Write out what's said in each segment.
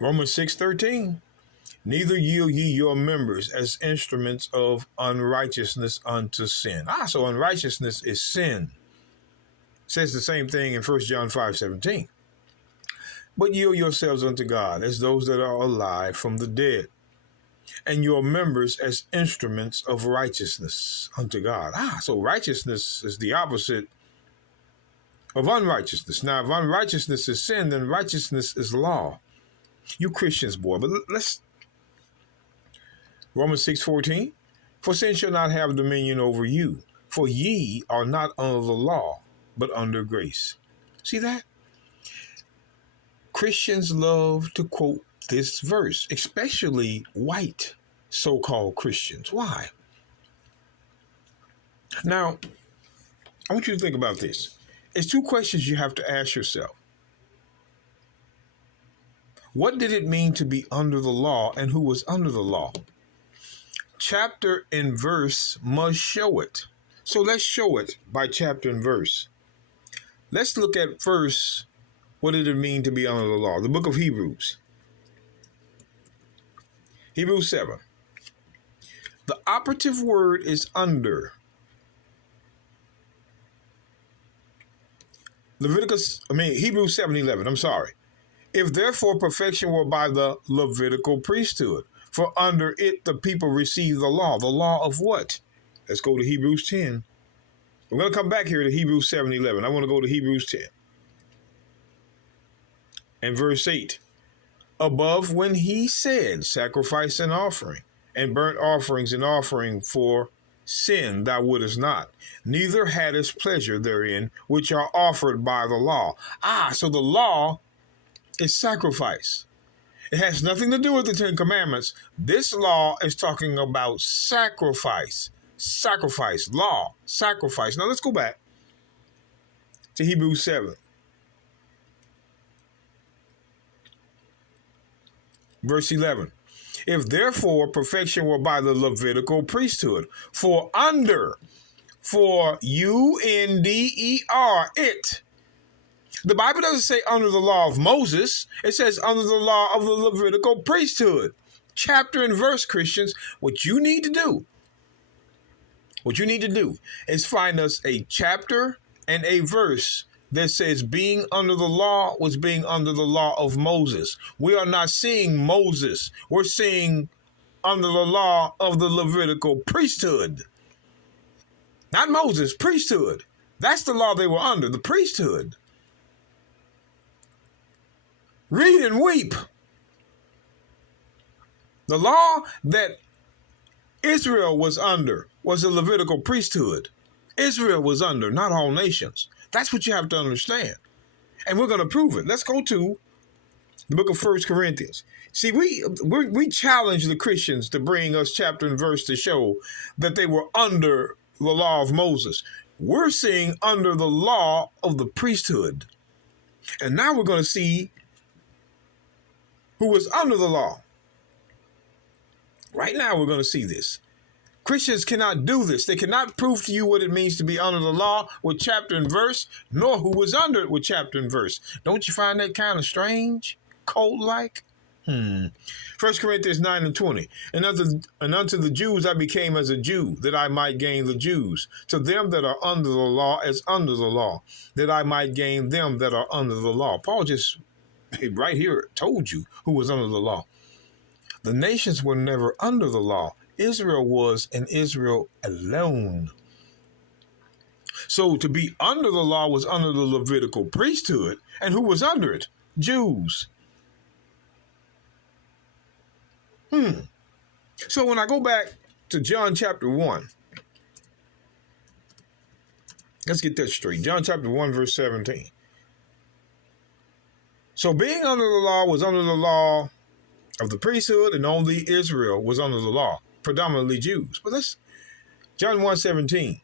Romans 6:13. Neither yield ye your members as instruments of unrighteousness unto sin. So unrighteousness is sin. Says the same thing in 1 John 5:17. But yield yourselves unto God as those that are alive from the dead, and your members as instruments of righteousness unto God. So righteousness is the opposite of unrighteousness. Now, if unrighteousness is sin, then righteousness is law. You Christians, boy. But let's Romans 6:14. For sin shall not have dominion over you, for ye are not under the law, but under grace. See that? Christians love to quote this verse, especially white so-called Christians. Why? Now, I want you to think about this. It's two questions you have to ask yourself. What did it mean to be under the law, and who was under the law? Chapter and verse must show it. So let's show it by chapter and verse. Let's look at first, what did it mean to be under the law? The book of Hebrews. Hebrews 7. The operative word is under. Hebrews 7:11. I'm sorry. If therefore perfection were by the Levitical priesthood, for under it the people received the law. The law of what? Let's go to Hebrews 10. We're going to come back here to Hebrews 7:11. I want to go to Hebrews 10. And verse 8. Above, when he said, sacrifice and offering, and burnt offerings and offering for sin thou wouldest not, neither hadst pleasure therein, which are offered by the law. So the law is sacrifice. It has nothing to do with the Ten Commandments. This law is talking about sacrifice. Sacrifice, law, sacrifice. Now let's go back to Hebrews 7. Verse 11. If therefore perfection were by the Levitical priesthood, for under, for U-N-D-E-R, it. The Bible doesn't say under the law of Moses. It says under the law of the Levitical priesthood. Chapter and verse, Christians. What you need to do is find us a chapter and a verse that says being under the law was being under the law of Moses. We are not seeing Moses. We're seeing under the law of the Levitical priesthood. Not Moses, priesthood. That's the law they were under, the priesthood. Read and weep. The law that Israel was under was the Levitical priesthood. Israel was under, not all nations. That's what you have to understand. And we're going to prove it. Let's go to the book of 1 Corinthians. See, we challenge the Christians to bring us chapter and verse to show that they were under the law of Moses. We're seeing under the law of the priesthood. And now we're going to see who was under the law. Right now we're going to see this. Christians cannot do this. They cannot prove to you what it means to be under the law with chapter and verse, nor who was under it with chapter and verse. Don't you find that kind of strange? Cold-like? 1 Corinthians 9:20. And unto the Jews I became as a Jew, that I might gain the Jews. To them that are under the law as under the law, that I might gain them that are under the law. Paul just right here told you who was under the law. The nations were never under the law. Israel was, and Israel alone. So to be under the law was under the Levitical priesthood. And who was under it? Jews. So when I go back to John chapter 1, let's get that straight. John chapter 1, verse 17. So being under the law was under the law of the priesthood, and only Israel was under the law, predominantly Jews. But let's, John 1:17.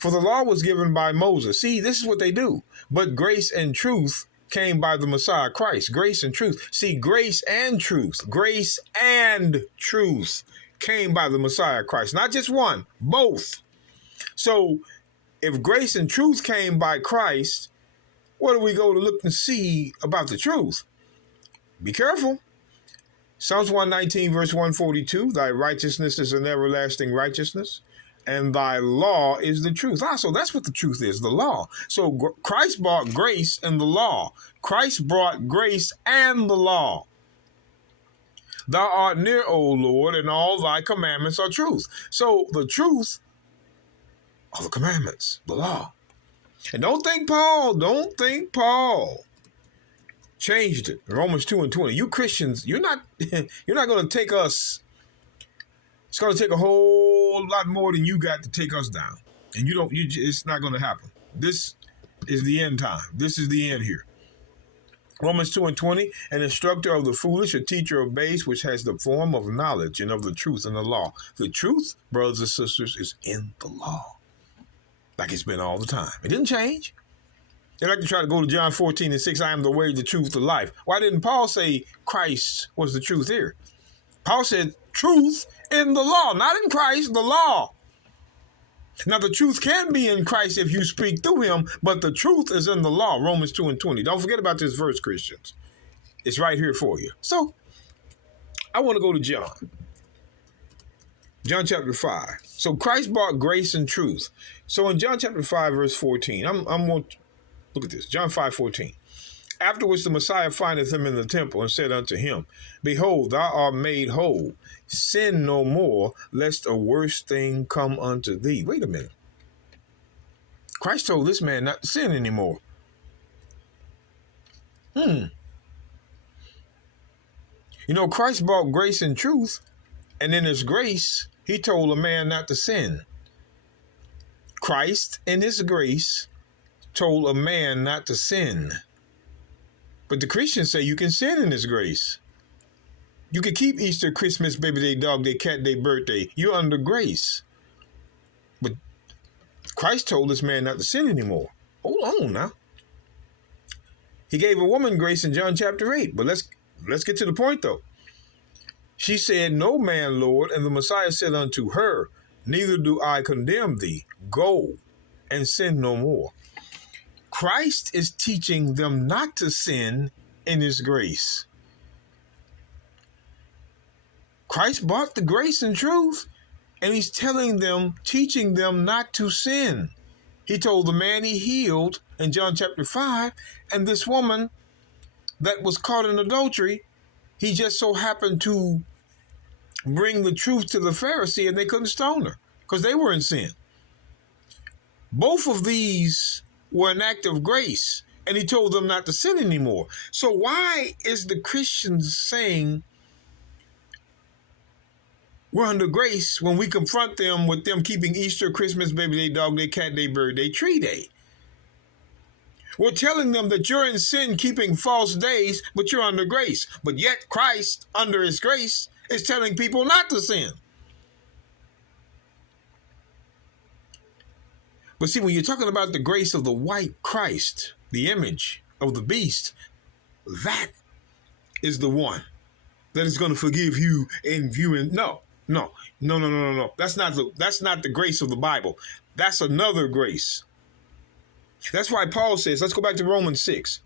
For the law was given by Moses. See, this is what they do. But grace and truth came by the Messiah Christ. Grace and truth. See, grace and truth came by the Messiah Christ. Not just one, both. So if grace and truth came by Christ, where do we go to look and see about the truth? Be careful. Psalms 119, verse 142, thy righteousness is an everlasting righteousness, and thy law is the truth. So that's what the truth is, the law. So Christ brought grace and the law. Christ brought grace and the law. Thou art near, O Lord, and all thy commandments are truth. So the truth are the commandments, the law. And don't think Paul changed it. Romans 2 and 20. You Christians, you're not going to take us. It's going to take a whole lot more than you got to take us down. And it's not going to happen. This is the end time. This is the end here. Romans 2 and 20, an instructor of the foolish, a teacher of babes, which has the form of knowledge and of the truth and the law. The truth, brothers and sisters, is in the law. Like it's been all the time. It didn't change. They like to try to go to John 14 and 6, I am the way, the truth, the life. Why didn't Paul say Christ was the truth here? Paul said truth in the law, not in Christ, the law. Now, the truth can be in Christ if you speak through him, but the truth is in the law, Romans 2 and 20. Don't forget about this verse, Christians. It's right here for you. So, I want to go to John. John chapter 5. So, Christ brought grace and truth. So, in John chapter 5, verse 14, I'm going to look at this. John 5:14. Afterwards, the Messiah findeth him in the temple and said unto him, Behold, thou art made whole. Sin no more, lest a worse thing come unto thee. Wait a minute. Christ told this man not to sin anymore. You know, Christ brought grace and truth, and in his grace, he told a man not to sin. Christ, in his grace, told a man not to sin. But the Christians say you can sin in his grace. You can keep Easter, Christmas, baby day, dog day, cat day, birthday. You're under grace. But Christ told this man not to sin anymore. Hold on now. He gave a woman grace in John chapter 8. But let's get to the point though. She said, No man, Lord. And the Messiah said unto her, Neither do I condemn thee. Go and sin no more. Christ is teaching them not to sin in his grace. Christ brought the grace and truth, and he's telling them, teaching them not to sin. He told the man he healed in John chapter 5, and this woman that was caught in adultery, he just so happened to bring the truth to the Pharisee, and they couldn't stone her because they were in sin. Both of these were an act of grace, and he told them not to sin anymore. So why is the Christians saying we're under grace when we confront them with them keeping Easter, Christmas, baby day, dog day, cat day, bird day, tree day? We're telling them that you're in sin keeping false days, but you're under grace. But yet Christ, under his grace, is telling people not to sin. But see, when you're talking about the grace of the white Christ, the image of the beast, that is the one that is going to forgive you in viewing. No. That's not the grace of the Bible. That's another grace. That's why Paul says, let's go back to Romans 6.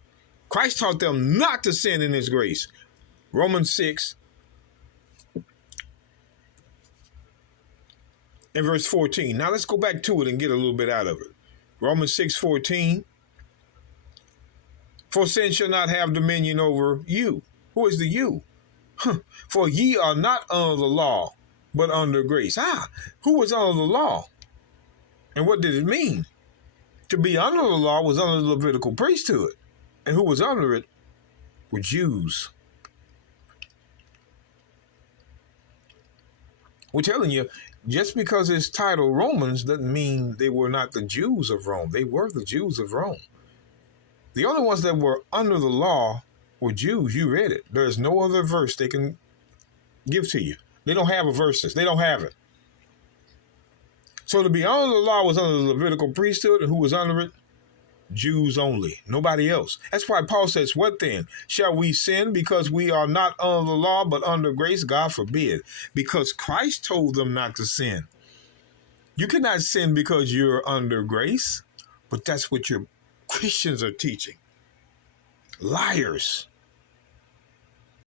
Christ taught them not to sin in his grace. Romans 6 and verse 14. Now let's go back to it and get a little bit out of it. Romans 6:14. For sin shall not have dominion over you. Who is the you? For ye are not under the law, but under grace. Who was under the law? And what did it mean? To be under the law was under the Levitical priesthood. And who was under it were Jews. We're telling you, just because it's titled Romans doesn't mean they were not the Jews of Rome. They were the Jews of Rome. The only ones that were under the law were Jews. You read it. There's no other verse they can give to you. They don't have a verses. They don't have it. So to be under the law was under the Levitical priesthood, and who was under it? Jews only, nobody else. That's why Paul says, what then? Shall we sin because we are not under the law, but under grace? God forbid. Because Christ told them not to sin. You cannot sin because you're under grace, but that's what your Christians are teaching. Liars.